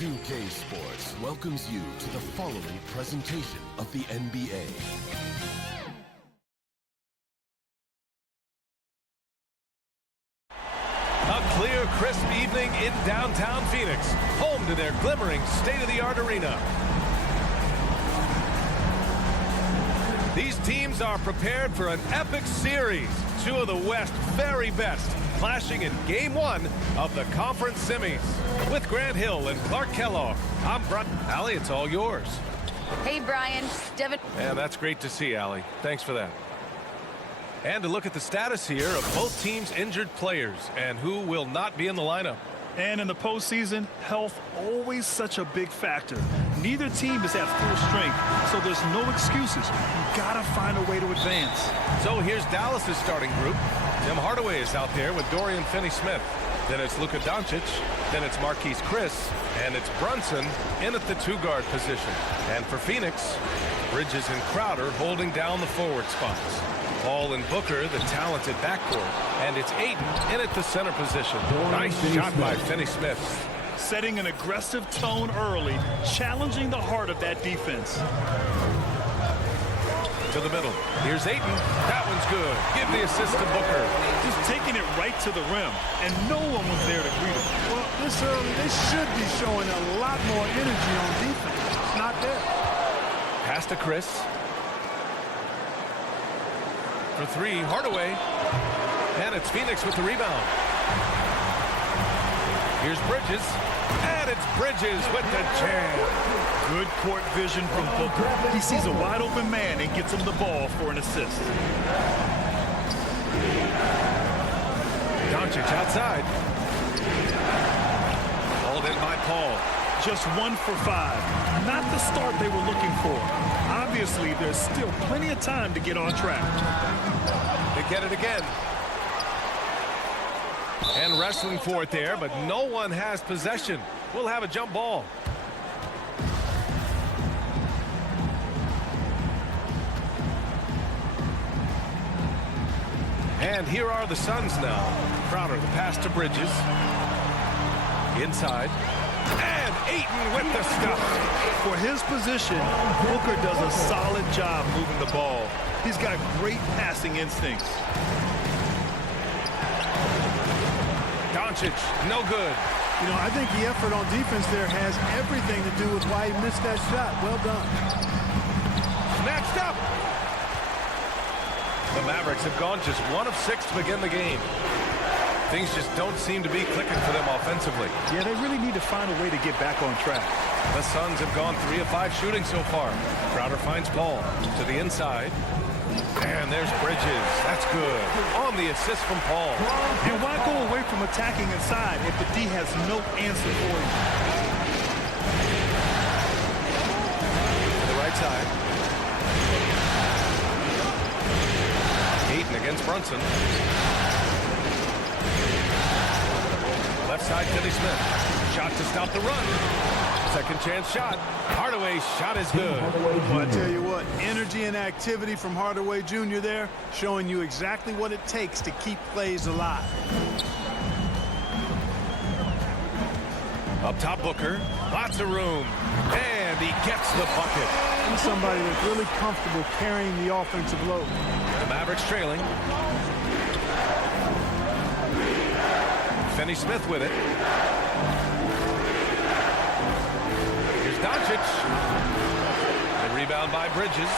2K Sports welcomes you to the following presentation of the NBA. A clear, crisp evening in downtown Phoenix, home to their glimmering state-of-the-art arena. These teams are prepared for an epic series. Two of the West's very best clashing in Game 1 of the conference semis. With Grant Hill and Clark Kellogg, I'm Brian. Allie, it's all yours. Hey, Brian. Devin. Yeah, that's great to see, Allie. Thanks for that. And to look at the status here of both teams' injured players and who will not be in the lineup. And in the postseason, health always such a big factor. Neither team is at full strength, so there's no excuses. You gotta find a way to advance. So here's Dallas's starting group. Tim Hardaway is out there with Dorian Finney-Smith. Then it's Luka Doncic. Then it's Marquise Chris. And it's Brunson in at the two-guard position. And for Phoenix, Bridges and Crowder holding down the forward spots. Paul and Booker, the talented backcourt. And it's Ayton in at the center position. Nice shot by Finney-Smith. Setting an aggressive tone early, challenging the heart of that defense. To the middle. Here's Ayton. That one's good. Give the assist to Booker. Just taking it right to the rim, and no one was there to greet him. Well, this early, they should be showing a lot more energy on defense. It's not there. Pass to Chris. For three, Hardaway. And it's Phoenix with the rebound. Here's Bridges. And it's Bridges with the jam. Good court vision from Booker. He sees a wide open man and gets him the ball for an assist. Doncic outside. Hauled in by Paul. Just 1 for 5. Not the start they were looking for. Obviously, there's still plenty of time to get on track. They get it again. And wrestling for it there, but no one has possession. We'll have a jump ball. And here are the Suns now. Crowder, the pass to Bridges. Inside. And Ayton with the stuff. For his position, Booker does a solid job moving the ball. He's got great passing instincts. Doncic, no good. You know, I think the effort on defense there has everything to do with why he missed that shot. Well done. Snatched up. The Mavericks have gone just 1 of 6 to begin the game. Things just don't seem to be clicking for them offensively. Yeah, they really need to find a way to get back on track. The Suns have gone 3 of 5 shooting so far. Crowder finds Paul to the inside. And there's Bridges. That's good. On the assist from Paul. And why go away from attacking inside if the D has no answer for you? To the right side. Ayton against Brunson. Left side, Finney-Smith. Shot to stop the run. Second chance shot. Hardaway's shot is good. Well, I tell you what, energy and activity from Hardaway Jr. there, showing you exactly what it takes to keep plays alive. Up top, Booker. Lots of room. And he gets the bucket. He's somebody that's really comfortable carrying the offensive load. The Mavericks trailing. Finney-Smith with it. Here's Doncic. The rebound by Bridges.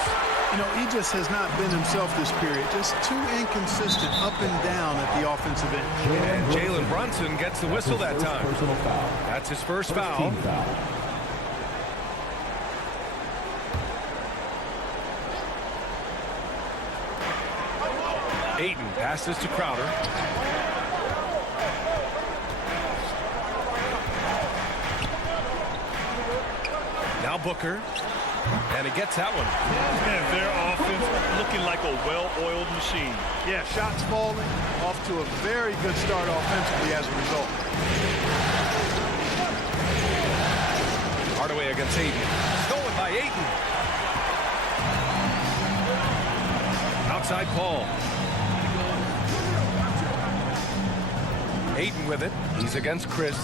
You know, he just has not been himself this period. Just too inconsistent up and down at the offensive end. And Jalen Brunson gets the whistle that time. That's his first foul. Ayton passes to Crowder. Now Booker. And he gets that one. And their offense looking like a well-oiled machine. Yeah, shots falling, off to a very good start offensively as a result. Hardaway against Ayton. Stolen by Ayton. Outside Paul. Ayton with it. He's against Chris.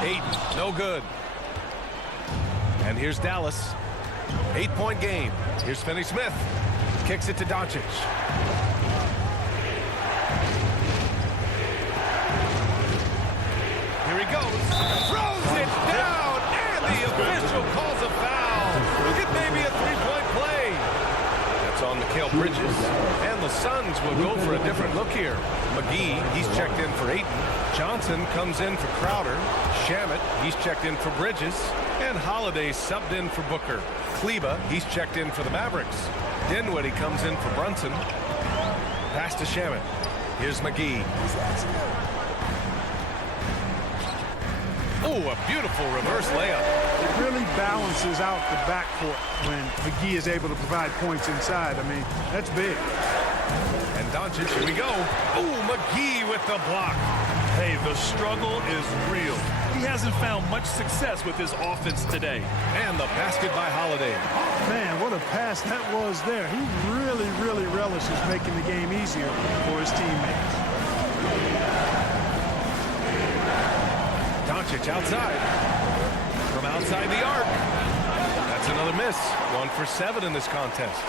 Ayton, no good. And here's Dallas. 8-point game. Here's Finney Smith. Kicks it to Doncic. Here he goes. Throws it down. And the official calls a foul. It may be a three-point play. That's on Mikal Bridges. And the Suns will go for a different look here. McGee, he's checked in for Ayton. Johnson comes in for Crowder. Shamet, he's checked in for Bridges. And Holiday subbed in for Booker. Kleba, he's checked in for the Mavericks. Dinwiddie comes in for Brunson. Pass to Shamet. Here's McGee. Oh, a beautiful reverse layup. It really balances out the backcourt when McGee is able to provide points inside. I mean, that's big. And Doncic, here we go. Oh, McGee with the block. Hey, the struggle is real. He hasn't found much success with his offense today. And the basket by Holiday. Man, what a pass that was there. He really relishes making the game easier for his teammates. Doncic outside. From outside the arc. That's another miss. 1 for 7 in this contest.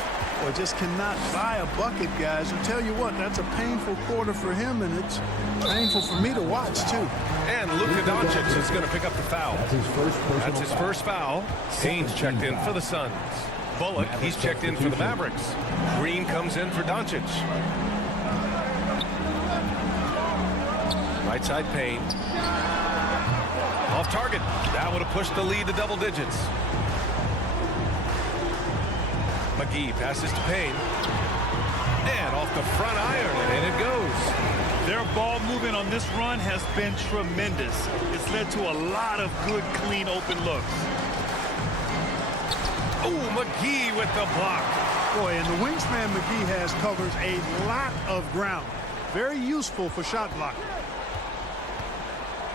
Well, just cannot buy a bucket, guys. I'll tell you what, that's a painful quarter for him, and it's painful for me to watch, too. And Luka Doncic is going to pick up the foul. That's his first foul. Haynes checked in for the Suns. Bullock, he's checked in for the Mavericks. Green comes in for Doncic. Right side Payne. Off target. That would have pushed the lead to double digits. McGee passes to Payne. And off the front iron, and in it goes. Their ball movement on this run has been tremendous. It's led to a lot of good, clean, open looks. Oh, McGee with the block. Boy, and the wingspan McGee has covers a lot of ground. Very useful for shot blocking.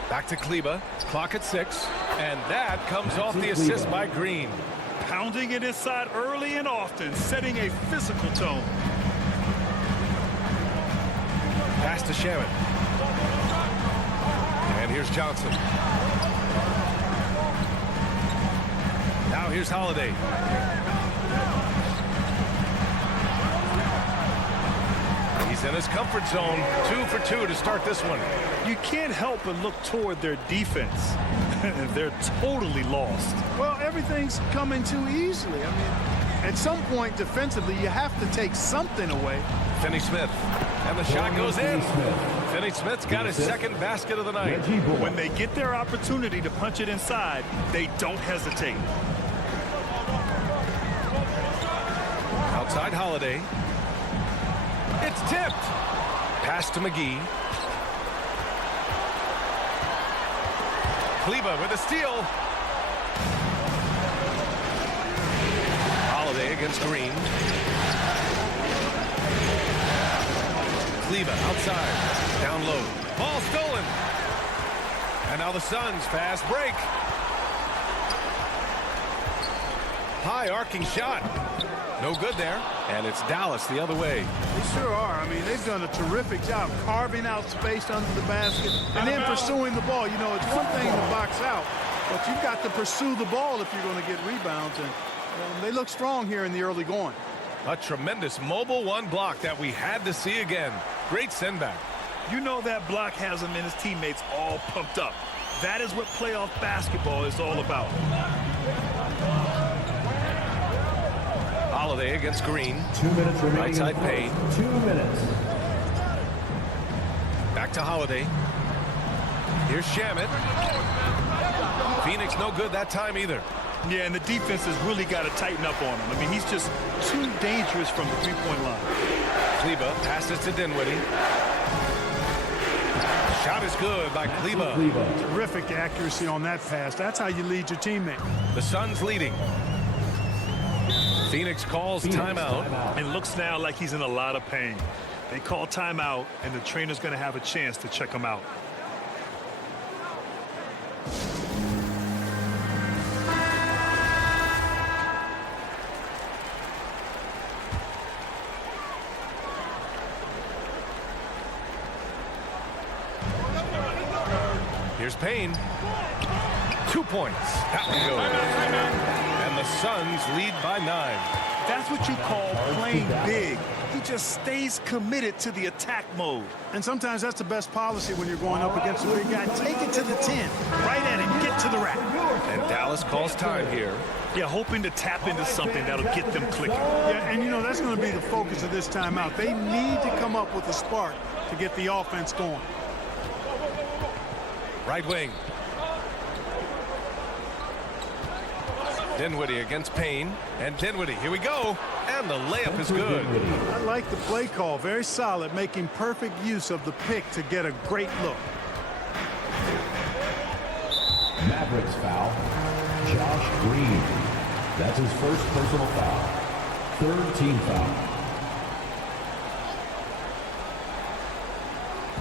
Back to Kleba. Clock at 6. And that comes off the assist by Green. Pounding it inside early and often, setting a physical tone. Pass to Shamet. And here's Johnson. Now here's Holiday. He's in his comfort zone. 2 for 2 to start this one. You can't help but look toward their defense. They're totally lost. Well, everything's coming too easily. I mean, at some point defensively, you have to take something away. Finney Smith. And the shot goes in. Finney Smith's got his second basket of the night. When they get their opportunity to punch it inside, they don't hesitate. Outside Holiday. It's tipped. Pass to McGee. Kleba with a steal. Holiday against Green. Kleba outside. Down low. Ball stolen. And now the Suns fast break. High arcing shot. No good there. And it's Dallas the other way. They sure are. I mean, they've done a terrific job carving out space under the basket and then pursuing the ball. You know, it's one thing to box out, but you've got to pursue the ball if you're going to get rebounds. And they look strong here in the early going. A tremendous mobile one block that we had to see again. Great send back. You know that block has him and his teammates all pumped up. That is what playoff basketball is all about. Holiday against Green. 2 minutes remaining. Right side Payne. 2 minutes. Back to Holiday. Here's Shamet. Phoenix no good that time either. Yeah, and the defense has really got to tighten up on him. I mean, he's just too dangerous from the three-point line. Kleba passes to Dinwiddie. Shot is good by Kleba. Terrific accuracy on that pass. That's how you lead your teammate. The Suns leading. Phoenix calls timeout. It looks now like he's in a lot of pain. They call timeout, and the trainer's going to have a chance to check him out. Here's Payne. 2 points. That one goes. And the Suns lead by 9. That's what you call playing big. He just stays committed to the attack mode. And sometimes that's the best policy when you're going up against a big guy. Take it to the 10. Right at him. Get to the rack. And Dallas calls time here. Yeah, hoping to tap into something that'll get them clicking. Yeah, and you know, that's going to be the focus of this timeout. They need to come up with a spark to get the offense going. Right wing. Dinwiddie against Payne. And Dinwiddie, here we go. And the layup is good. I like the play call. Very solid, making perfect use of the pick to get a great look. Mavericks foul. Josh Green. That's his first personal foul. Third team foul.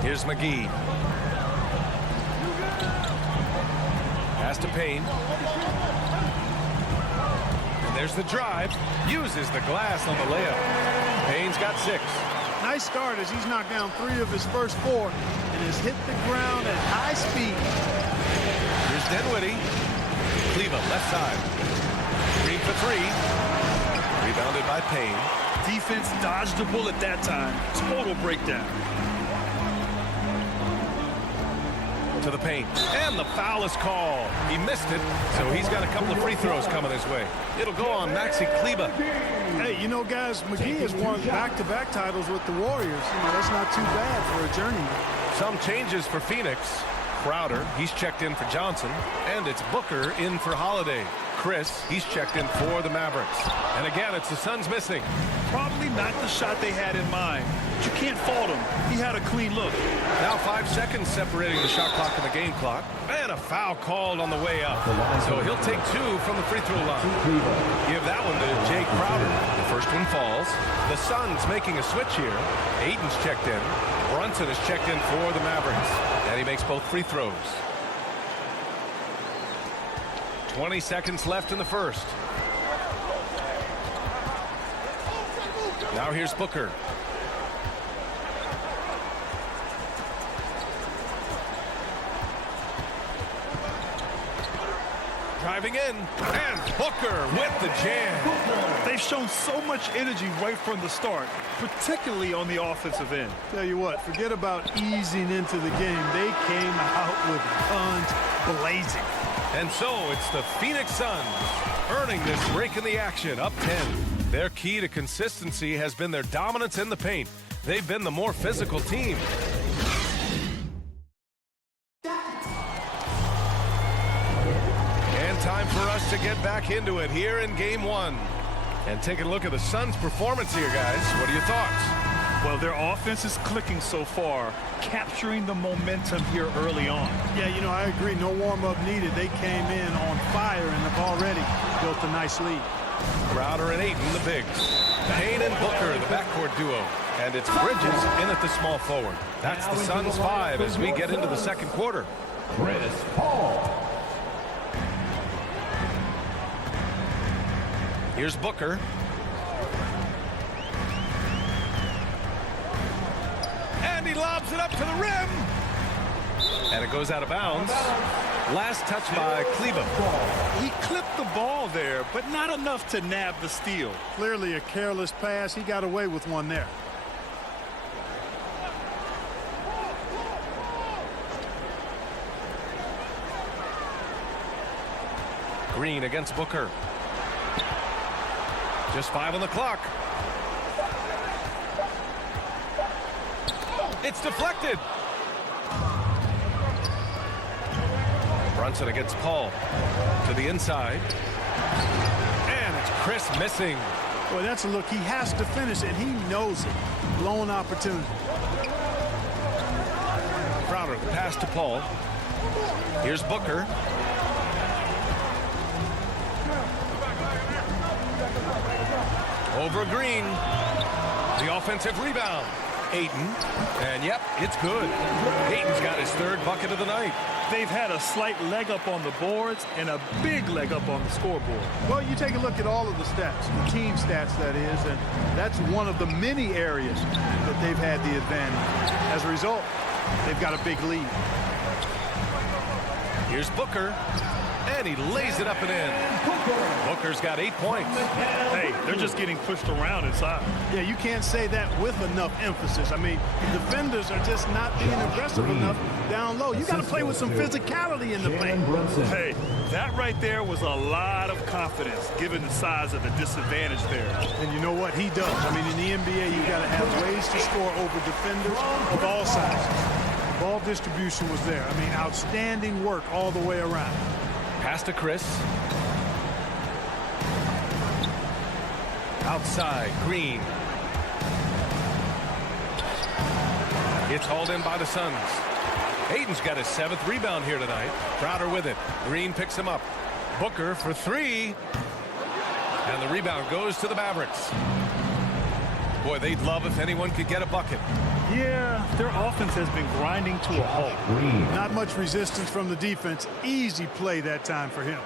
Here's McGee. Pass to Payne. And there's the drive. Uses the glass on the layup. Payne's got 6. Nice start as he's knocked down 3 of his first 4 and has hit the ground at high speed. Here's Dinwiddie. Cleveland left side. Green for 3. Rebounded by Payne. Defense dodged the bullet that time. Total breakdown. To the paint. And the foul is called. He missed it, so he's got a couple of free throws coming his way. It'll go on Maxi Kleber. Hey, you know, guys, McGee has won back-to-back titles with the Warriors. You know, that's not too bad for a journeyman. Some changes for Phoenix. Crowder, he's checked in for Johnson. And it's Booker in for Holiday. Chris, he's checked in for the Mavericks. And again, it's the Suns missing. Probably not the shot they had in mind. But you can't fault him. He had a clean look. Now 5 seconds separating the shot clock and the game clock. And a foul called on the way up. So he'll take 2 from the free throw line. Give that one to Jay Crowder. The first one falls. The Suns making a switch here. Aiden's checked in. Brunson is checked in for the Mavericks. And he makes both free throws. 20 seconds left in the first. Now here's Booker. Driving in, and Booker with the jam. They've shown so much energy right from the start, particularly on the offensive end. Tell you what, forget about easing into the game. They came out with guns blazing. And so it's the Phoenix Suns earning this break in the action, up 10. Their key to consistency has been their dominance in the paint. They've been the more physical team. And time for us to get back into it here in Game 1. And take a look at the Suns' performance here, guys. What are your thoughts? Well, their offense is clicking so far, capturing the momentum here early on. Yeah, you know, I agree. No warm-up needed. They came in on fire and have already built a nice lead. Crowder and Ayton, the bigs. Payne and Booker, the backcourt duo. And it's Bridges in at the small forward. That's the Suns' 5 as we get into the second quarter. Chris Paul. Here's Booker. And he lobs it up to the rim. And it goes out of bounds. Last touch by Kleber. He clipped the ball there, but not enough to nab the steal. Clearly a careless pass. He got away with one there. Green against Booker. Just 5 on the clock. It's deflected. Brunson against Paul. To the inside. And it's Chris missing. Boy, that's a look. He has to finish, and he knows it. Blown opportunity. Crowder, the pass to Paul. Here's Booker. Over Green. The offensive rebound. Ayton. And yep, it's good. Ayton's got his 3rd bucket of the night. They've had a slight leg up on the boards and a big leg up on the scoreboard. Well, you take a look at all of the stats, the team stats, that is, and that's one of the many areas that they've had the advantage. As a result, they've got a big lead. Here's Booker. And he lays it up and in. Booker's got 8 points. Hey, they're just getting pushed around inside. Yeah, you can't say that with enough emphasis. I mean, the defenders are just not being aggressive enough down low. You got to play with some physicality in the paint. Hey, that right there was a lot of confidence, given the size of the disadvantage there. And you know what? He does. I mean, in the NBA, you got to have ways to score over defenders of all sizes. Ball distribution was there. I mean, outstanding work all the way around. Pass to Chris. Outside, Green. It's hauled in by the Suns. Hayden's got his 7th rebound here tonight. Crowder with it. Green picks him up. Booker for 3. And the rebound goes to the Mavericks. Boy, they'd love if anyone could get a bucket. Yeah, their offense has been grinding to a halt. Not much resistance from the defense. Easy play that time for him.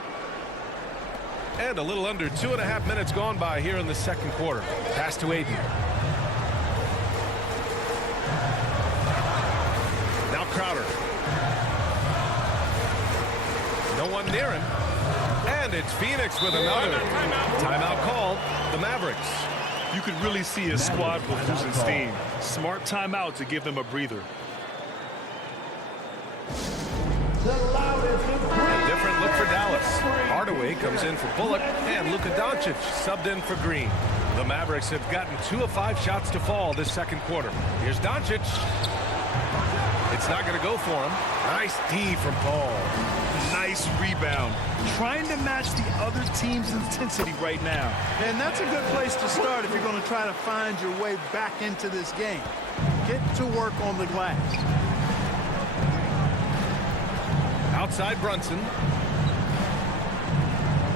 And a little under 2.5 minutes gone by here in the second quarter. Pass to Aiden. Now Crowder. No one near him. And it's Phoenix with another. Timeout called. The Mavericks. You could really see his squad was losing steam. Smart timeout to give them a breather. A different look for Dallas. Hardaway comes in for Bullock, and Luka Doncic subbed in for Green. The Mavericks have gotten 2 of 5 shots to fall this second quarter. Here's Doncic. It's not going to go for him. Nice D from Paul. Nice rebound. Trying to match the other team's intensity right now. And that's a good place to start if you're going to try to find your way back into this game. Get to work on the glass. Outside Brunson.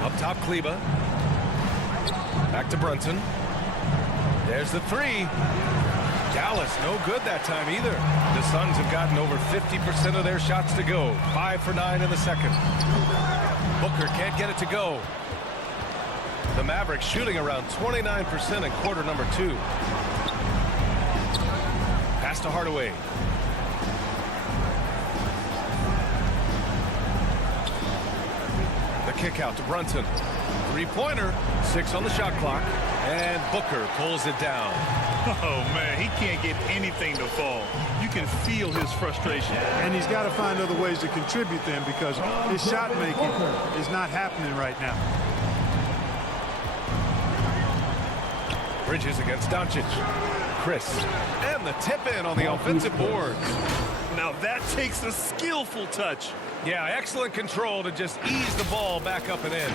Up top Kleba. Back to Brunson. There's the 3. Dallas no good that time either. The Suns have gotten over 50% of their shots to go. 5 for 9 in the second. Booker can't get it to go. The Mavericks shooting around 29% in quarter number 2. Pass to Hardaway. The kick out to Brunson. 3-pointer. 6 on the shot clock. And Booker pulls it down. Oh, man, he can't get anything to fall. You can feel his frustration. And he's got to find other ways to contribute then, because his shot making is not happening right now. Bridges against Doncic. Chris. And the tip in on the offensive boards. Now that takes a skillful touch. Yeah, excellent control to just ease the ball back up and in.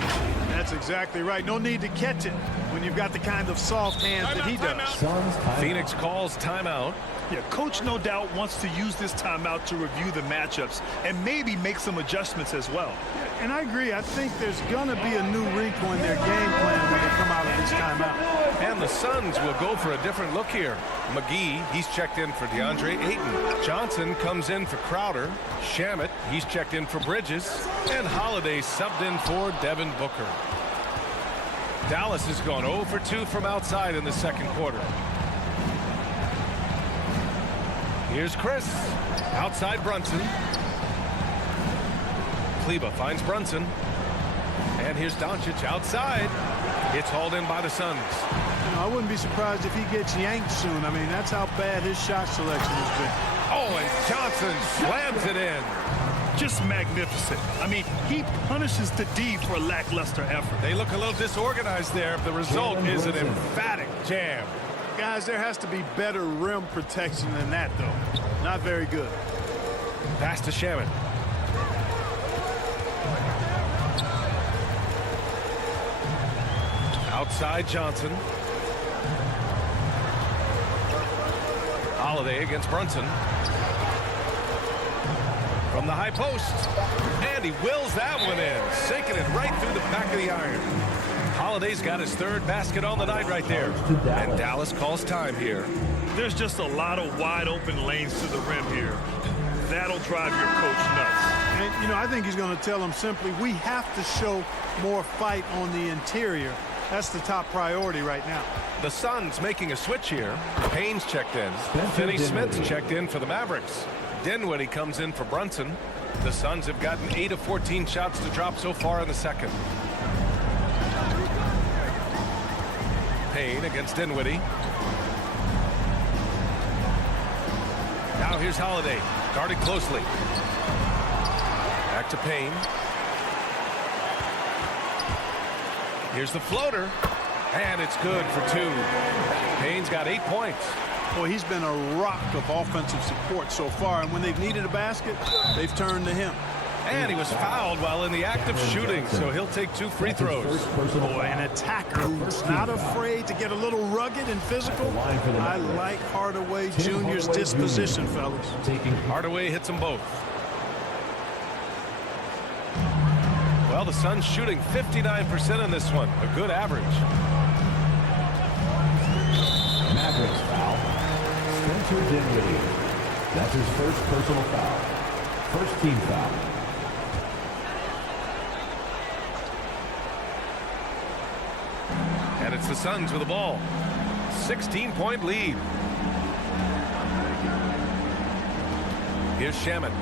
That's exactly right. No need to catch it when you've got the kind of soft hands that he does. Phoenix calls timeout. Yeah, coach no doubt wants to use this timeout to review the matchups and maybe make some adjustments as well. And I agree. I think there's going to be a new wrinkle in their game plan when they come out of this timeout. And the Suns will go for a different look here. McGee, he's checked in for DeAndre Ayton. Johnson comes in for Crowder. Shamet, he's checked in for Bridges. And Holiday subbed in for Devin Booker. Dallas has gone 0 for 2 from outside in the second quarter. Here's Chris. Outside Brunson. Kleba finds Brunson. And here's Doncic outside. It's hauled in by the Suns. You know, I wouldn't be surprised if he gets yanked soon. I mean, that's how bad his shot selection has been. Oh, and Johnson slams it in. Just magnificent. I mean, he punishes the D for a lackluster effort. They look a little disorganized there. The result is an emphatic jam. Guys, there has to be better rim protection than that, though. Not very good. Pass to Shamet. Outside Johnson. Holiday against Brunson. From the high post. And he wills that one in. Sinking it right through the back of the iron. Holiday's got his 3rd basket on the night right there. And Dallas calls time here. There's just a lot of wide open lanes to the rim here. That'll drive your coach nuts. And, you know, I think he's going to tell them simply, we have to show more fight on the interior. That's the top priority right now. The Suns making a switch here. Payne's checked in. Finney Smith's checked in for the Mavericks. Dinwiddie comes in for Brunson. The Suns have gotten 8 of 14 shots to drop so far in the second. Payne against Dinwiddie. Now here's Holiday, guarded closely. Back to Payne. Here's the floater, and it's good for 2. Payne's got 8 points. Boy, he's been a rock of offensive support so far, and when they've needed a basket, they've turned to him. And he was fouled while in the act of shooting, so he'll take 2 free throws. Boy, an attacker who's not afraid to get a little rugged and physical. I like Hardaway Jr.'s disposition, fellas. Hardaway hits them both. Well, the Suns shooting 59% in this one, a good average. Mavericks foul. Spencer Dinwiddie. That's his first personal foul. First team foul. And it's the Suns with the ball. 16-point lead. Here's Shaman.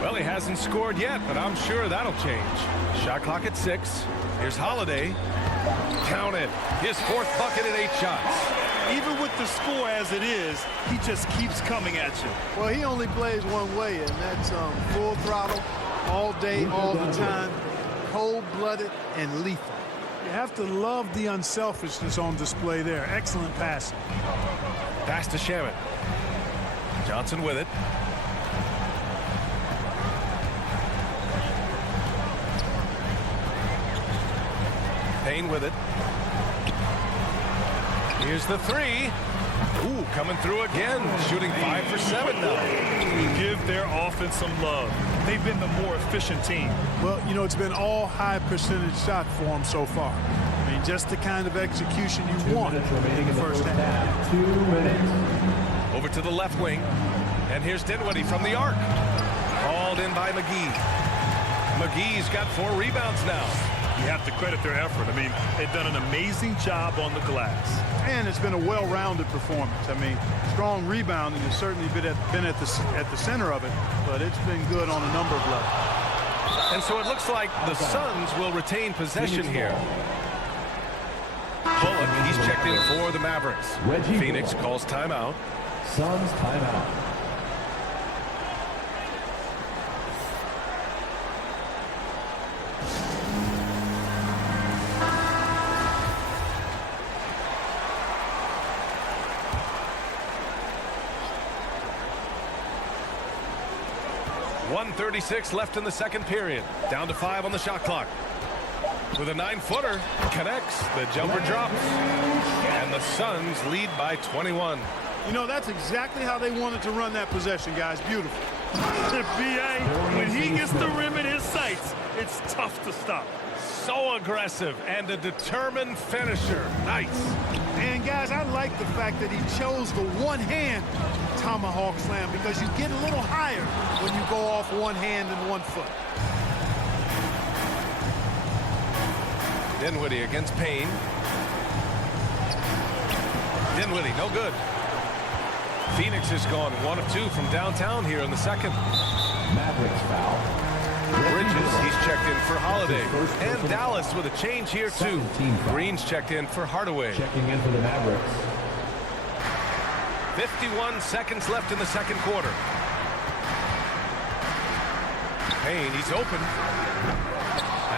Well, he hasn't scored yet, but I'm sure that'll change. Shot clock at 6. Here's Holiday. Count it. His 4th bucket in 8 shots. Even with the score as it is, he just keeps coming at you. Well, he only plays one way, and that's full throttle, all day, all the time, cold-blooded and lethal. You have to love the unselfishness on display there. Excellent passing. Pass to Shaman. Johnson with it. Payne with it. Here's the 3. Ooh, coming through again. Shooting 5 for 7 now. Give their offense some love. They've been the more efficient team. Well, you know, it's been all high percentage shot for them so far. I mean, just the kind of execution you want in the first half. 2 minutes. Over to the left wing. And here's Dinwiddie from the arc. Called in by McGee. McGee's got 4 rebounds now. You have to credit their effort. I mean, they've done an amazing job on the glass. And it's been a well-rounded performance. I mean, strong rebounding has certainly been at the center of it, but it's been good on a number of levels. And so it looks like the Suns will retain possession here. Bullock, he's checked in for the Mavericks. Phoenix calls timeout. Suns timeout. .136 left in the second period. Down to 5 on the shot clock. With a 9-footer, connects. The jumper drops. And the Suns lead by 21. You know, that's exactly how they wanted to run that possession, guys. Beautiful. B.A., when he gets the rim in his sights, it's tough to stop. So aggressive and a determined finisher. Nice. And, guys, I like the fact that he chose the one-hand tomahawk slam because you get a little higher when you go off one hand and 1 foot. Dinwiddie against Payne. Dinwiddie, no good. Phoenix has gone 1 of 2 from downtown here in the second. Mavericks foul. Bridges, he's checked in for Holiday. And Dallas with a change here, too. Green's checked in for Hardaway. Checking in for the Mavericks. 51 seconds left in the second quarter. Payne, he's open.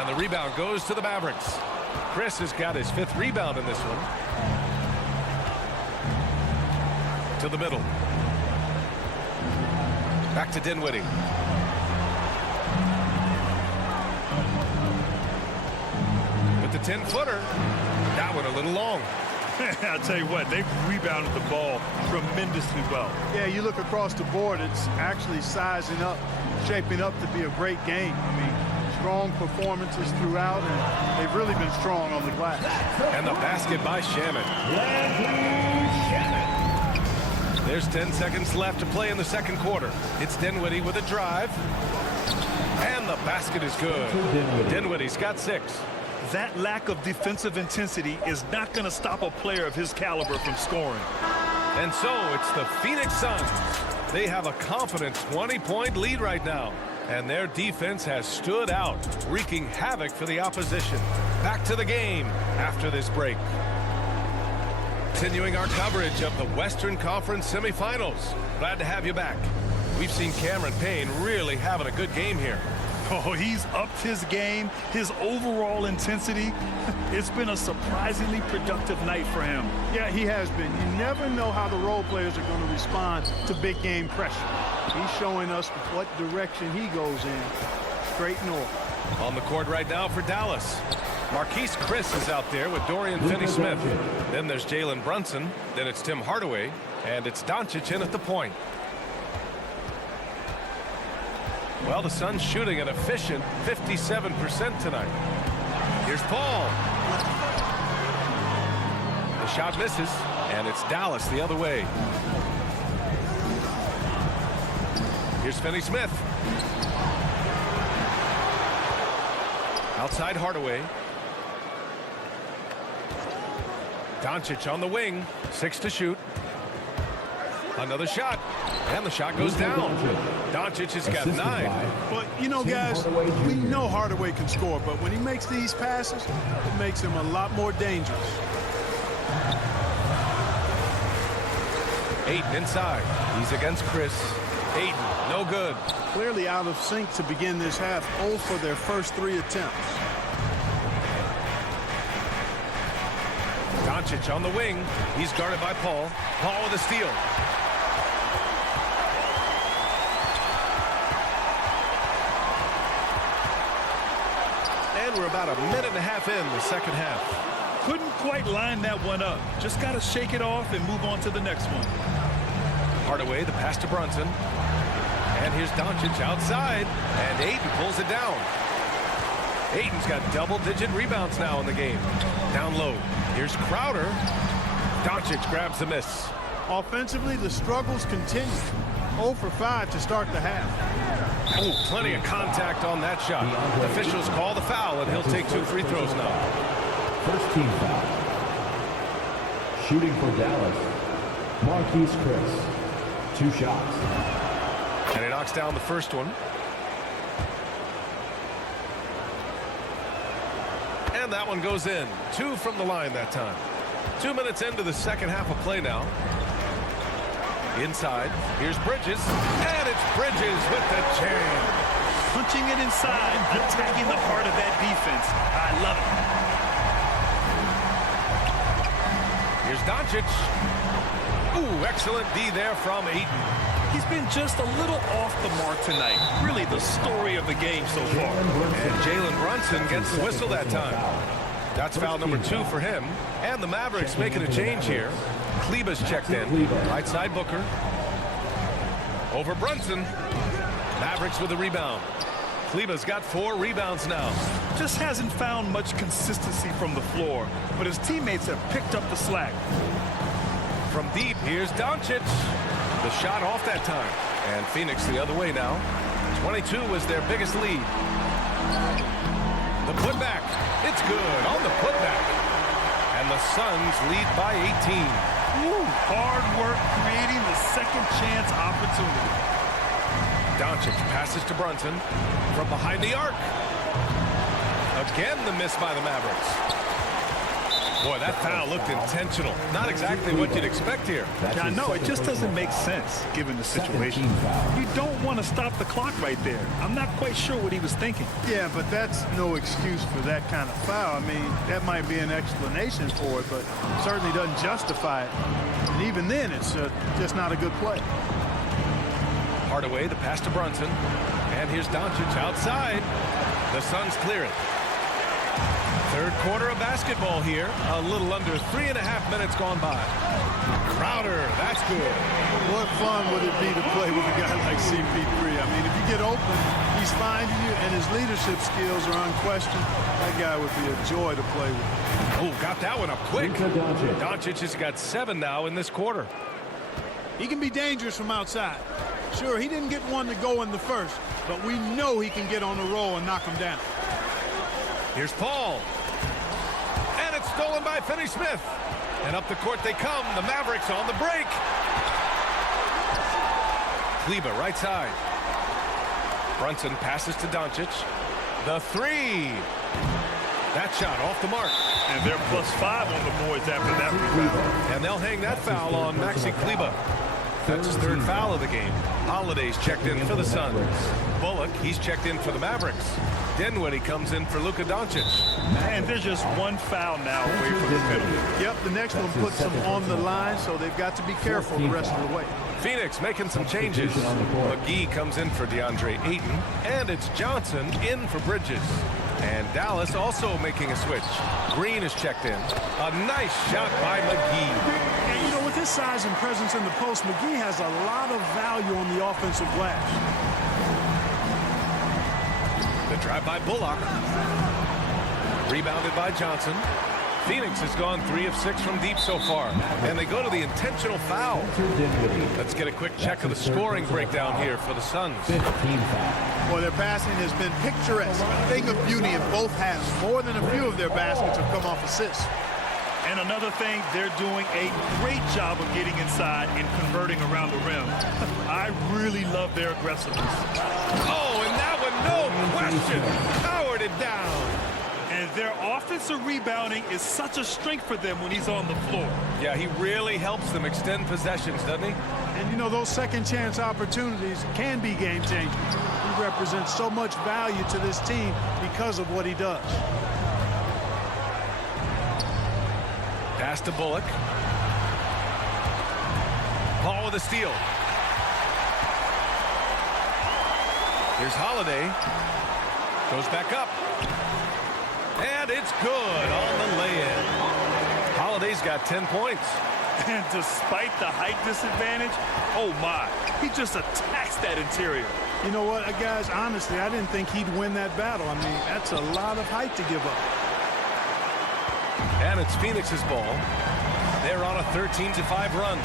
And the rebound goes to the Mavericks. Chris has got his 5th rebound in this one. To the middle. Back to Dinwiddie. With the 10-footer. That one a little long. I'll tell you what, they've rebounded the ball tremendously well. Yeah, you look across the board, it's actually sizing up, shaping up to be a great game. I mean, strong performances throughout, and they've really been strong on the glass. And the basket by Shaman. There's 10 seconds left to play in the second quarter. It's Dinwiddie with a drive. And the basket is good. Dinwiddie's got 6. That lack of defensive intensity is not going to stop a player of his caliber from scoring. And so it's the Phoenix Suns. They have a confident 20-point lead right now. And their defense has stood out, wreaking havoc for the opposition. Back to the game after this break. Continuing our coverage of the Western Conference semifinals. Glad to have you back. We've seen Cameron Payne really having a good game here. Oh, he's upped his game, his overall intensity. It's been a surprisingly productive night for him. Yeah, he has been. You never know how the role players are going to respond to big game pressure. He's showing us what direction he goes in. Straight north. On the court right now for Dallas. Marquise Chris is out there with Dorian Finney-Smith. Then there's Jalen Brunson. Then it's Tim Hardaway. And it's Doncic in at the point. Well, the Suns shooting an efficient 57% tonight. Here's Paul. The shot misses, and it's Dallas the other way. Here's Finney-Smith. Outside Hardaway. Doncic on the wing. 6 to shoot. Another shot. And the shot goes down. Doncic has got 9. But, you know, guys, we know Hardaway can score, but when he makes these passes, it makes him a lot more dangerous. Ayton inside. He's against Chris. Ayton, no good. Clearly out of sync to begin this half. 0 for their first 3 attempts. Doncic on the wing. He's guarded by Paul. Paul with a steal. And we're about a minute and a half in the second half. Couldn't quite line that one up. Just got to shake it off and move on to the next one. Hardaway, the pass to Brunson. And here's Doncic outside. And Ayton pulls it down. Ayton's got double-digit rebounds now in the game. Down low. Here's Crowder. Doncic grabs the miss. Offensively, the struggles continue. 0 for 5 to start the half. Oh, plenty of contact on that shot. Officials call the foul, and he'll take 2 free throws now. First team foul. Shooting for Dallas, Marquise Chris. 2 shots. And he knocks down the first one. And that one goes in. 2 from the line that time. 2 minutes into the second half of play now. Inside, here's Bridges, and it's Bridges with the jam. Punching it inside, attacking the heart of that defense. I love it. Here's Doncic. Ooh, excellent D there from Ayton. He's been just a little off the mark tonight. Really the story of the game so far. And Jalen Brunson gets the whistle that time. That's foul number 2 for him. And the Mavericks making a change here. Kleba's checked in. Right side Booker. Over Brunson. Mavericks with the rebound. Kleba's got 4 rebounds now. Just hasn't found much consistency from the floor, but his teammates have picked up the slack. From deep, here's Doncic. The shot off that time. And Phoenix the other way now. 22 was their biggest lead. The putback. It's good on the putback. And the Suns lead by 18. Ooh, hard work creating the second chance opportunity. Doncic passes to Brunson from behind the arc. Again, the miss by the Mavericks. Boy, that foul looked intentional. Not exactly what you'd expect here. I know, it just doesn't make sense given the situation. You don't want to stop the clock right there. I'm not quite sure what he was thinking. Yeah, but that's no excuse for that kind of foul. I mean, that might be an explanation for it, but certainly doesn't justify it. And even then, it's just not a good play. Hardaway, the pass to Brunson. And here's Doncic outside. The Suns clear it. Third quarter of basketball here. A little under 3.5 minutes gone by. Crowder, that's good. What fun would it be to play with a guy like CP3? I mean, if you get open, he's finding you, and his leadership skills are unquestioned. That guy would be a joy to play with. Oh, got that one up quick. Doncic has got 7 now in this quarter. He can be dangerous from outside. Sure, he didn't get one to go in the first, but we know he can get on the roll and knock him down. Here's Paul. And it's stolen by Finney-Smith. And up the court they come. The Mavericks on the break. Kleba right side. Brunson passes to Doncic. The three. That shot off the mark. And they're +5 on the boards after that rebound. And they'll hang that foul on Maxi Kleber. That's his third foul of the game. Holiday's checked in for the Suns. Bullock, he's checked in for the Mavericks. Dinwiddie comes in for Luka Doncic. And they're just one foul now away from the penalty. Yep, the next one puts them on the line, so they've got to be careful the rest of the way. Phoenix making some changes. McGee comes in for DeAndre Ayton. And it's Johnson in for Bridges. And Dallas also making a switch. Green is checked in. A nice shot by McGee. And, you know, with his size and presence in the post, McGee has a lot of value on the offensive glass. The drive by Bullock. Rebounded by Johnson. Phoenix has gone 3 of 6 from deep so far. And they go to the intentional foul. Let's get a quick check of the scoring breakdown here for the Suns. Well, their passing has been picturesque. A thing of beauty in both halves. More than a few of their baskets have come off assists. And another thing, they're doing a great job of getting inside and converting around the rim. I really love their aggressiveness. Oh, and that one, no question, powered it down. And their offensive rebounding is such a strength for them when he's on the floor. Yeah, he really helps them extend possessions, doesn't he? And, you know, those second chance opportunities can be game changers. He represents so much value to this team because of what he does. Pass to Bullock. Paul with a steal. Here's Holiday. Goes back up. And it's good on the lay-in. Holiday's got 10 points. And despite the height disadvantage, oh my, he just attacks that interior. You know what, guys, honestly, I didn't think he'd win that battle. I mean, that's a lot of height to give up. And it's Phoenix's ball. They're on a 13-5 run.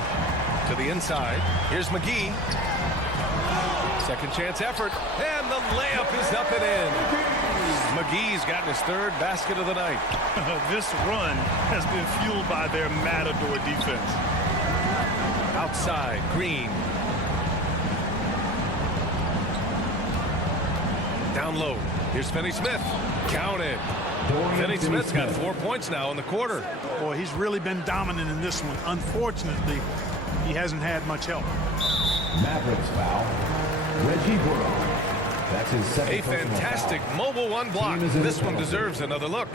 To the inside. Here's McGee. Second chance effort. And the layup is up and in. McGee's gotten his third basket of the night. This run has been fueled by their matador defense. Outside, Green. Down low. Here's Finney Smith. Count it. Finney Smith's got 4 points now in the quarter. Boy, he's really been dominant in this one. Unfortunately, he hasn't had much help. Mavericks foul. Reggie Burrow. That's his second. A fantastic mobile one block. This one deserves another look.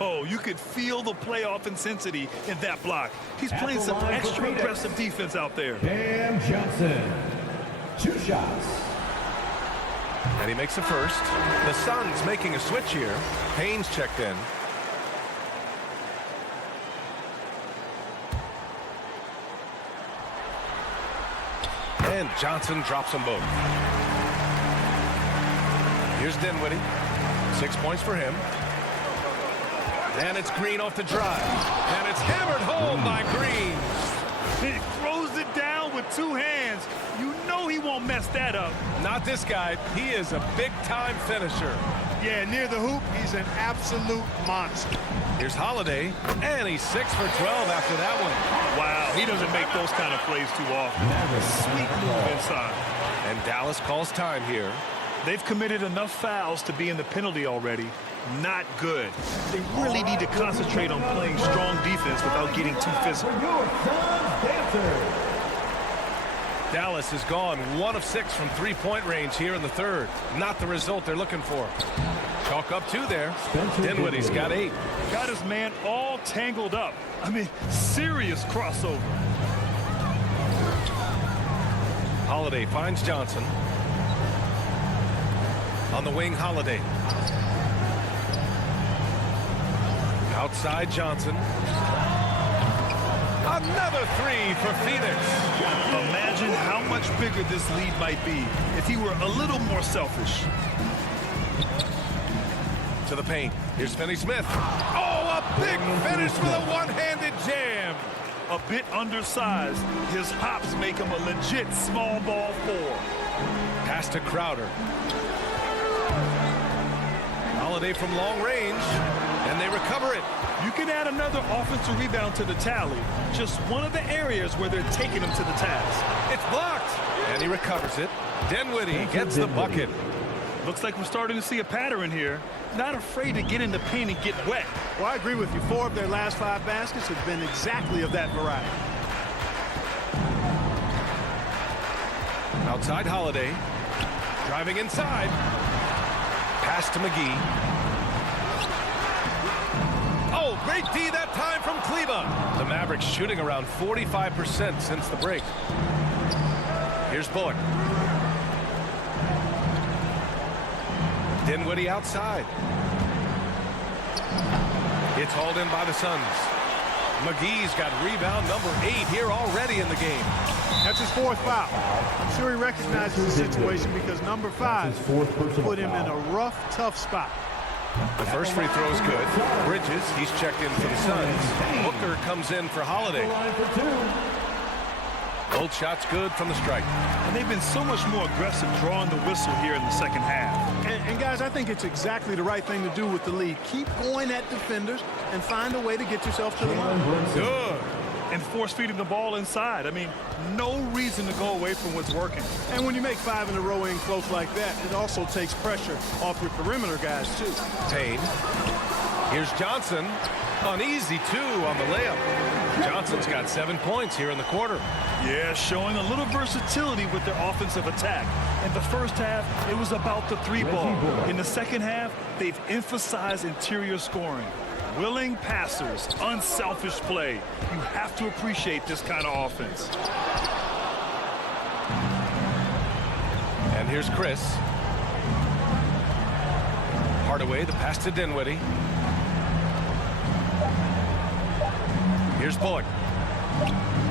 Oh, you could feel the playoff intensity in that block. He's playing some extra aggressive defense out there. Cam Johnson. 2 shots. And he makes the first. The Suns making a switch here. Payne's checked in. And Johnson drops them both. Here's Dinwiddie. 6 points for him. And it's Green off the drive. And it's hammered home by Green. He throws it down with 2 hands. You know he won't mess that up. Not this guy. He is a big-time finisher. Yeah, near the hoop, he's an absolute monster. Here's Holiday. And he's 6 for 12 after that one. Wow, he doesn't make those kind of plays too often. Sweet move inside. And Dallas calls time here. They've committed enough fouls to be in the penalty already. Not good. They really need to concentrate on playing strong defense without getting too physical. Dallas has gone 1 of 6 from 3-point range here in the third. Not the result they're looking for. Chalk up 2 there. Dinwiddie's got 8. Got his man all tangled up. I mean, serious crossover. Holiday finds Johnson. On the wing, Holiday. Outside, Johnson. Another 3 for Phoenix. Imagine how much bigger this lead might be if he were a little more selfish. To the paint. Here's Finney Smith. Oh, a big finish with a one-handed jam. A bit undersized. His hops make him a legit small ball 4. Pass to Crowder. Holiday from long range, and they recover it. You can add another offensive rebound to the tally. Just one of the areas where they're taking him to the task. It's blocked, and he recovers it. Dinwiddie gets the bucket. Looks like we're starting to see a pattern here. Not afraid to get in the paint and get wet. Well, I agree with you. 4 of their last 5 baskets have been exactly of that variety. Outside Holiday. Driving inside. Pass to McGee. Oh, great D that time from Kleba. The Mavericks shooting around 45% since the break. Here's Bullock. Dinwiddie outside. It's hauled in by the Suns. McGee's got rebound number 8 here already in the game. That's his 4th foul. I'm sure he recognizes the situation because number 5 put him in a rough, tough spot. The first free throw is good. Bridges, he's checked in for the Suns. Booker comes in for Holiday. Both shots good from the strike. And they've been so much more aggressive drawing the whistle here in the second half. And guys, I think it's exactly the right thing to do with the lead. Keep going at defenders and find a way to get yourself to the line. Good. And force feeding the ball inside. I mean, no reason to go away from what's working. And when you make 5 in a row in close like that, it also takes pressure off your perimeter guys, too. Payne. Here's Johnson. Uneasy, 2 on the layup. Johnson's got 7 points here in the quarter. Yeah, showing a little versatility with their offensive attack. In the first half, it was about the 3-ball. In the second half, they've emphasized interior scoring. Willing passers, unselfish play. You have to appreciate this kind of offense. And here's Chris. Hardaway, the pass to Dinwiddie. Here's Bullock.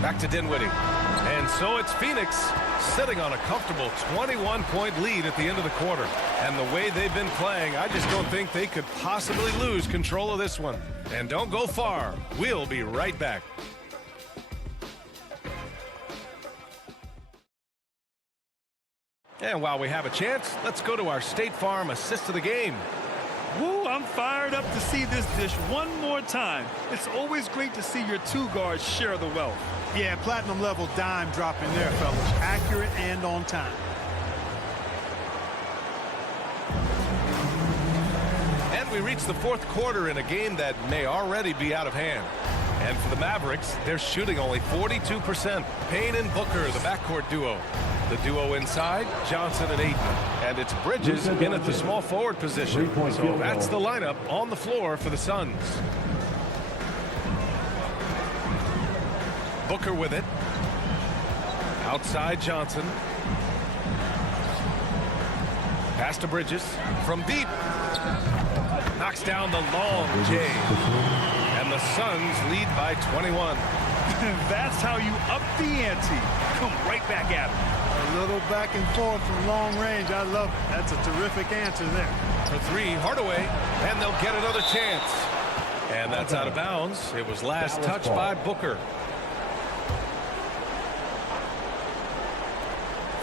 Back to Dinwiddie. And so it's Phoenix sitting on a comfortable 21-point lead at the end of the quarter. And the way they've been playing, I just don't think they could possibly lose control of this one. And don't go far. We'll be right back. And while we have a chance, let's go to our State Farm assist of the game. Woo, I'm fired up to see this dish one more time. It's always great to see your 2 guards share the wealth. Yeah, platinum level dime dropping there, fellas. Accurate and on time. And we reach the 4th quarter in a game that may already be out of hand. And for the Mavericks, they're shooting only 42%. Payne and Booker, the backcourt duo. The duo inside, Johnson and Ayton. And it's Bridges in at the small forward position. So that's the lineup on the floor for the Suns. Booker with it. Outside Johnson. Pass to Bridges from deep. Knocks down the long J. And the Suns lead by 21. That's how you up the ante. Come right back at him. A little back and forth from long range. I love it. That's a terrific answer there. For 3, Hardaway, and they'll get another chance. And that's out of bounds. It was last touched by Booker.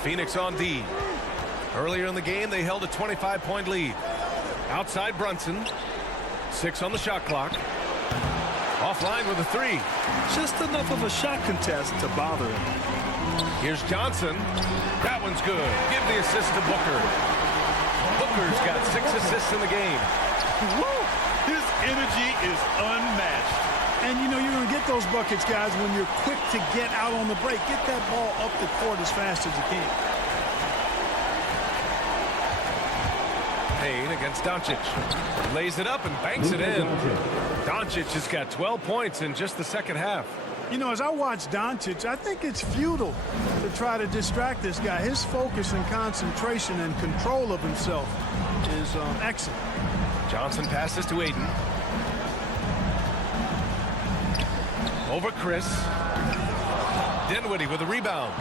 Phoenix on D. Earlier in the game, they held a 25-point lead. Outside Brunson. 6 on the shot clock. Offline with a 3. Just enough of a shot contest to bother him. Here's Johnson. That one's good. Give the assist to Booker. Booker's got 6 assists in the game. Woo! His energy is unmatched. And, you know, you're going to get those buckets, guys, when you're quick to get out on the break. Get that ball up the court as fast as you can. Payne against Doncic. Lays it up and banks it in. Doncic has got 12 points in just the second half. You know, as I watch Doncic, I think it's futile to try to distract this guy. His focus and concentration and control of himself is excellent. Johnson passes to Ayton. Over Chris. Dinwiddie with a rebound.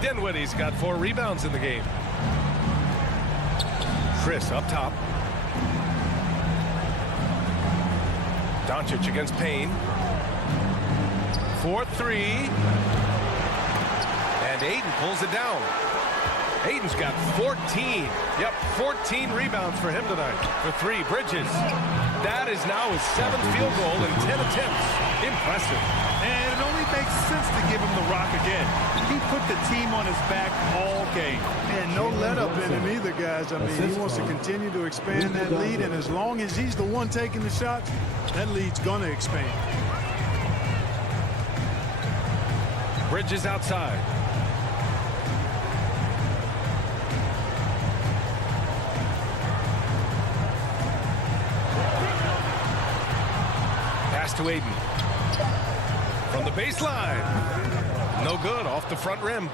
Dinwiddie's got 4 rebounds in the game. Chris up top. Doncic against Payne. 4-3. And Ayton pulls it down. Aiden's got 14. Yep, 14 rebounds for him tonight. For three, Bridges. That is now his 7th field goal in 10 attempts. Impressive. And it only makes sense to give him the rock again. He put the team on his back all game. And no let up in him either, guys. I mean, he wants to continue to expand that lead, and as long as he's the one taking the shots, that lead's going to expand. Bridges outside. Pass to Aiden. From the baseline. No good, off the front rim.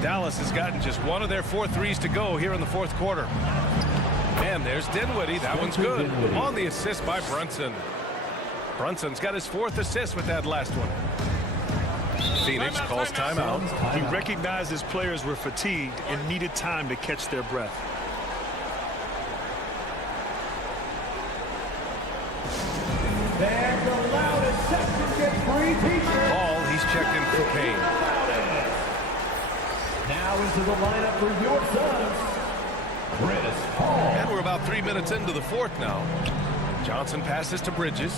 Dallas has gotten just one of their 4 threes to go here in the 4th quarter. And there's Dinwiddie. That one's good. On the assist by Brunson. Brunson's got his 4th assist with that last one. Phoenix calls timeout. He recognized his players were fatigued and needed time to catch their breath. And the loudest section gets free t-shirt. Paul, he's checked in for Payne. Now into the lineup for your Suns, Chris Paul. And we're about 3 minutes into the 4th now. Johnson passes to Bridges.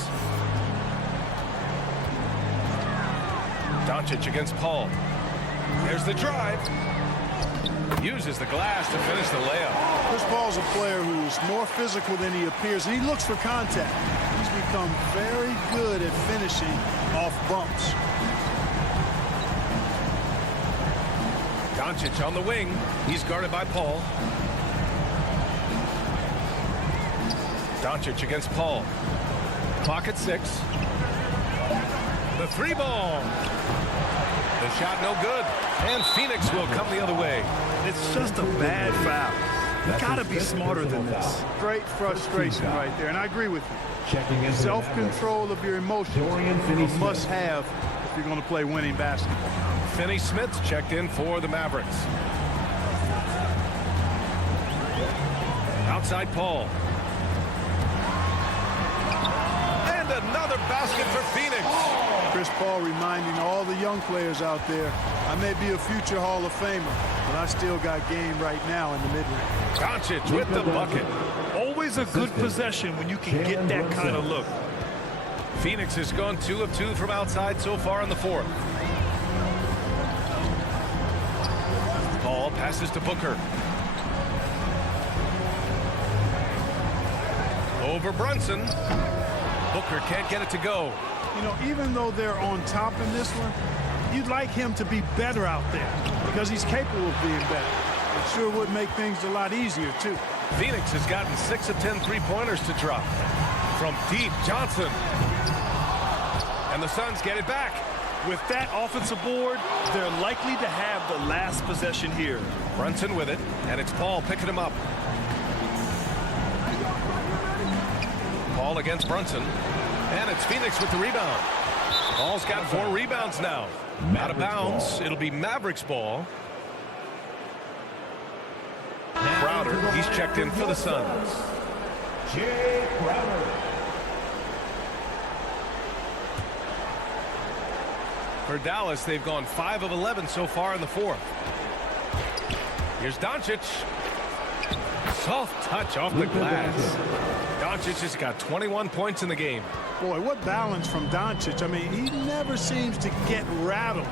Doncic against Paul. There's the drive. Uses the glass to finish the layup. Chris Paul's a player who's more physical than he appears, and he looks for contact. He's become very good at finishing off bumps. Doncic on the wing. He's guarded by Paul. Doncic against Paul. Clock at 6. The 3-ball. The shot no good. And Phoenix will come the other way. It's just a bad foul. You gotta be smarter than this. Great frustration right there, and I agree with you. Checking in. Self-control of your emotions is a must-have if you're going to play winning basketball. Finney Smith's checked in for the Mavericks. Outside Paul. And another basket for Phoenix. Chris Paul reminding all the young players out there, I may be a future Hall of Famer, but I still got game right now in the mid-range. Doncic with the bucket. Always a good possession when you can get that kind of look. Phoenix has gone 2 of 2 from outside so far in the 4th. Paul passes to Booker. Over Brunson. Booker can't get it to go. You know, even though they're on top in this one, you'd like him to be better out there because he's capable of being better. It sure would make things a lot easier, too. Phoenix has gotten 6 of 10 3-pointers to drop. From deep, Johnson. And the Suns get it back. With that offensive board, they're likely to have the last possession here. Brunson with it, and it's Paul picking him up. Paul against Brunson. And it's Phoenix with the rebound. Paul's got 4 rebounds now. Out of bounds. It'll be Mavericks ball. Crowder, he's checked in for the Suns. Jay Crowder. For Dallas, they've gone 5 of 11 so far in the 4th. Here's Doncic. Soft touch off the glass. Doncic has got 21 points in the game. Boy, what balance from Doncic. I mean, he never seems to get rattled,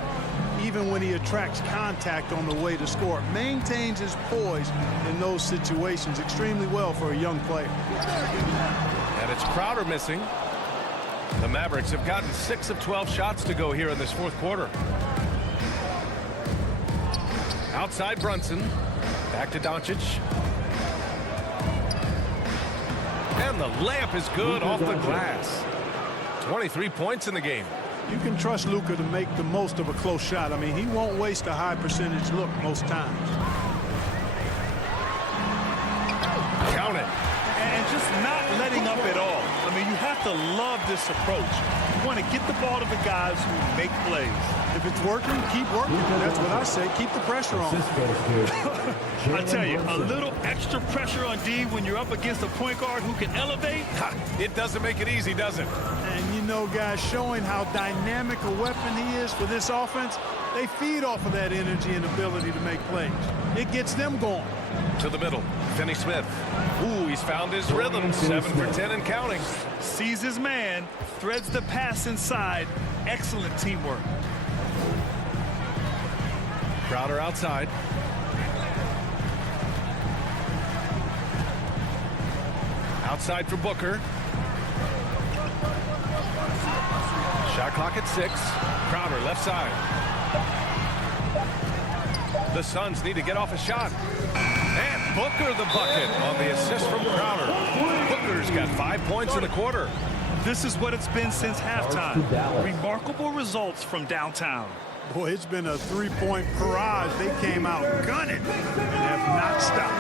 even when he attracts contact on the way to score. Maintains his poise in those situations extremely well for a young player. And it's Crowder missing. The Mavericks have gotten 6 of 12 shots to go here in this 4th quarter. Outside Brunson. Back to Doncic. And the layup is good off the glass. 23 points in the game. You can trust Luka to make the most of a close shot. I mean, he won't waste a high percentage look most times. Count it. And just not letting up at all. I mean, you have to love this approach. want to get the ball to the guys who make plays. If it's working, keep working. That's what I say. Keep the pressure on. I tell you, a little extra pressure on D when you're up against a point guard who can elevate. It doesn't make it easy, does it? And you know, guys, showing how dynamic a weapon he is for this offense, they feed off of that energy and ability to make plays. It gets them going. To the middle, Finney Smith. Ooh, he's found his rhythm. 7 for 10 and counting. Sees his man, threads the pass inside. Excellent teamwork. Crowder outside. Outside for Booker. Shot clock at 6. Crowder left side. The Suns need to get off a shot. And Booker the bucket on the assist from Crowder. Booker's got 5 points in the quarter. This is what it's been since halftime. Remarkable results from downtown. Boy, it's been a three-point barrage. They came out gunning and have not stopped.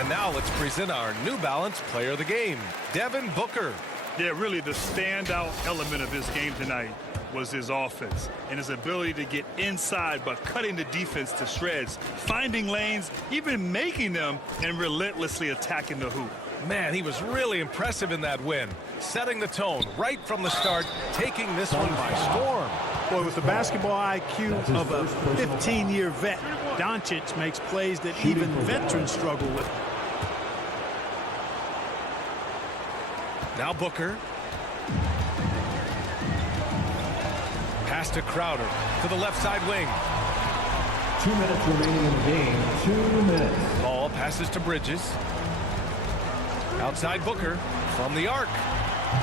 And now let's present our New Balance player of the game, Devin Booker. Yeah, really the standout element of this game tonight was his offense and his ability to get inside by cutting the defense to shreds, finding lanes, even making them, and relentlessly attacking the hoop. Man, he was really impressive in that win, setting the tone right from the start, taking this one by storm. Boy, with the basketball IQ of a 15-year vet, Doncic makes plays that even veterans struggle with. Now Booker. Pass to Crowder to the left side wing. 2 minutes remaining in the game. 2 minutes. Ball passes to Bridges. Outside Booker from the arc.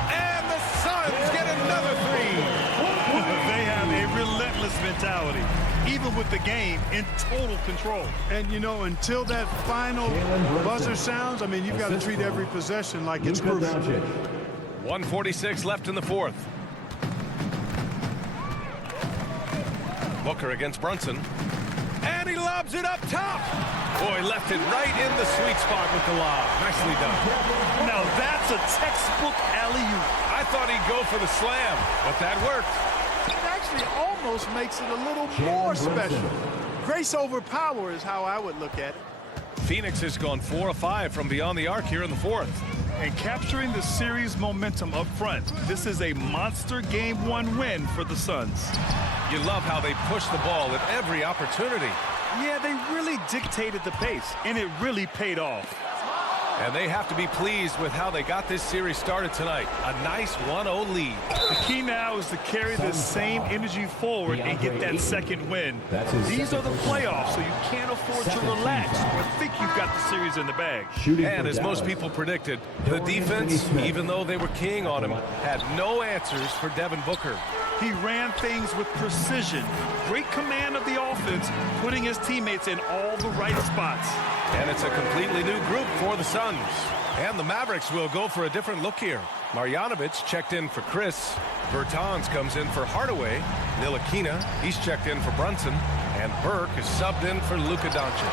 And the Suns get another 3. They have a relentless mentality, even with the game in total control. And, you know, until that final buzzer sounds, I mean, you've got to treat every possession like it's crucial. 1:46 left in the fourth. Booker against Brunson. And he lobs it up top. Boy, left it right in the sweet spot with the lob. Nicely done. Now that's a textbook alley-oop. I thought he'd go for the slam, but that worked. It actually almost makes it a little more special. Grace over power is how I would look at it. Phoenix has gone 4 of 5 from beyond the arc here in the fourth. And capturing the series momentum up front, this is a monster Game 1 win for the Suns. You love how they push the ball at every opportunity. Yeah, they really dictated the pace, and it really paid off. And they have to be pleased with how they got this series started tonight. A nice 1-0 lead. The key now is to carry this same energy forward and get that second win. These are the playoffs, so you can't afford to relax or think you've got the series in the bag. And as most people predicted, the defense, even though they were keying on him, had no answers for Devin Booker. He ran things with precision, great command of the offense, putting his teammates in all the right spots. And it's a completely new group for the Suns. And the Mavericks will go for a different look here. Marjanovic checked in for Chris. Bertans comes in for Hardaway. Ntilikina, he's checked in for Brunson. And Burke is subbed in for Luka Doncic.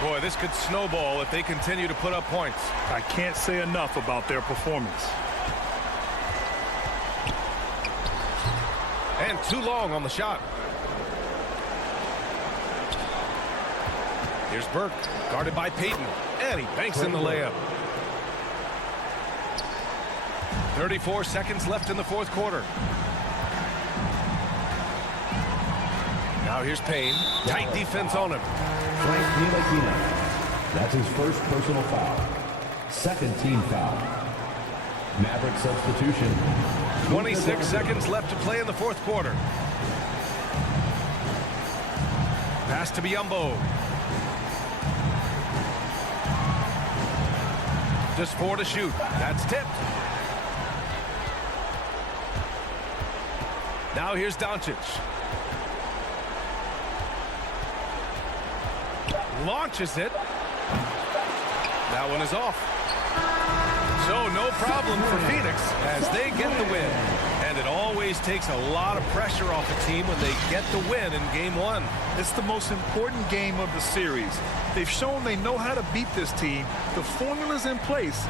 Boy, this could snowball if they continue to put up points. I can't say enough about their performance. And too long on the shot. Here's Burke, guarded by Payton, and he banks in the layup. 34 seconds left in the fourth quarter. Now here's Payne. Tight defense on him. That's his first personal foul. Second team foul. Maverick substitution. 26 seconds left to play in the fourth quarter. Pass to Biyombo. Just 4 to shoot. That's tipped. Now here's Doncic. Launches it. That one is off. So no problem for Phoenix as they get the win. And it always takes a lot of pressure off a team when they get the win in Game 1. It's the most important game of the series. They've shown they know how to beat this team. The formula's in place.